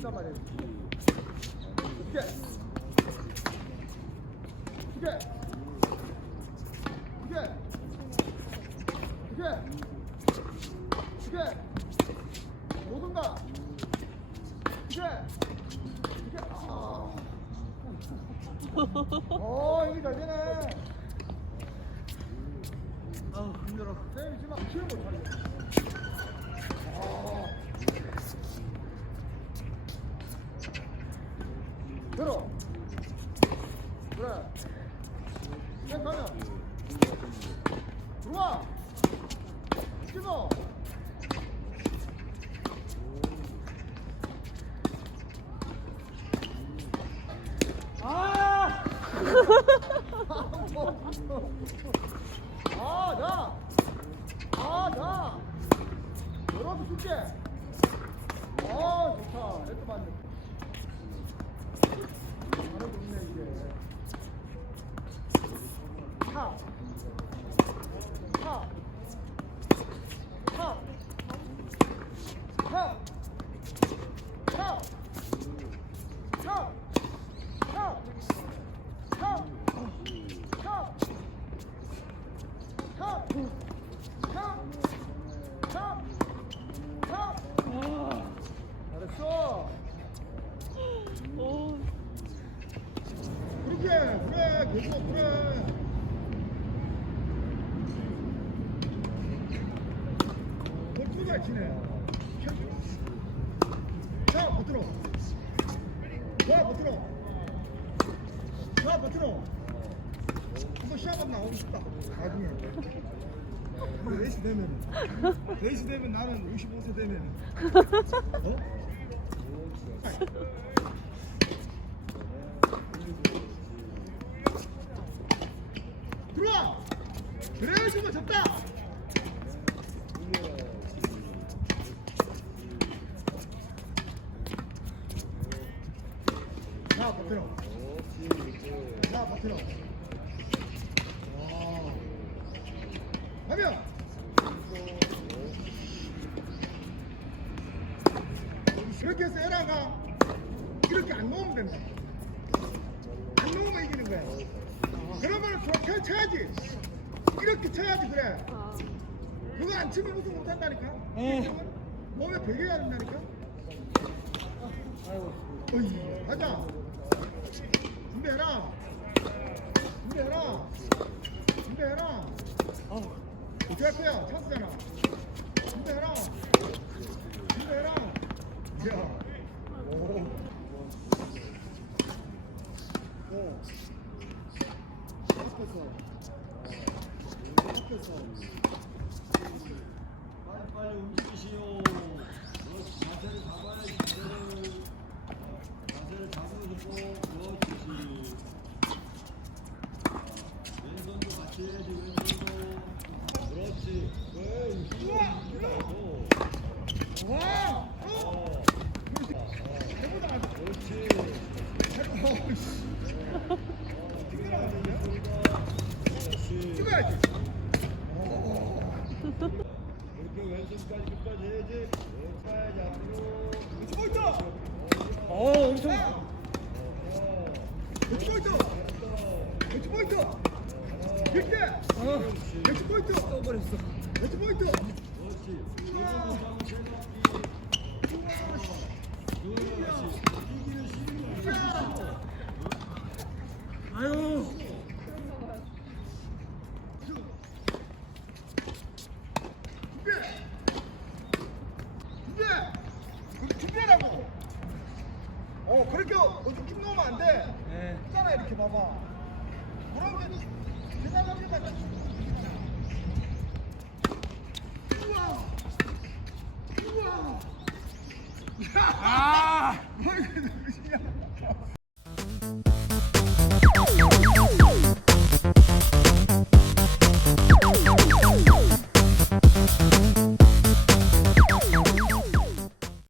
somebody. Yes. Yes. Yes. Yes. Yes. 못 온다. Yes. Yes. 아. 어, 이게 잘 되네. 아, 힘들어. 쌤, 지금 키를 못 하겠어. 아. 들어와. 찍어. 아! 아, 나. 아, 나. 열어도 줄게. 아, 좋다. 레트 맞네. 좋네, 이제. 타. 타. 데 4시 되면 4시 되면 나는 65세 되면 어? 들어와! 그래야지만 졌다! 자, 버텨. 자, 버텨. 와. 하면! 이렇게 해서 에라가 이렇게 안 놓으면 된다. 안 놓으면 이기는 거야. 그러면 쳐, 쳐야지. 이렇게 쳐야지 그래. 아. 그거 안 치면 우승 못 한다니까. 에. 몸에 베개야 된다니까. 어이, 가자. 준비해라. 준비해라. 준비해라. 어떻게 할 거야? 찬스잖아. 준비해라. 준비해라. 야. 오. 오. 바뀌었어. 바뀌었어. 빨리 빨리 움직이시오. 자세를 잡아야지. 어, 엄청. 백포인트! 백포인트! 길게! 어, 백포인트! 떠버렸어. 백포인트! 그렇지. 이기는 시기는 준비하라고! 어, 그렇게 어디 쭉 놓으면 안 돼. 네. 있잖아, 이렇게 봐봐. 그러면 대단합니다. 우와! 우와! 아. 뭐?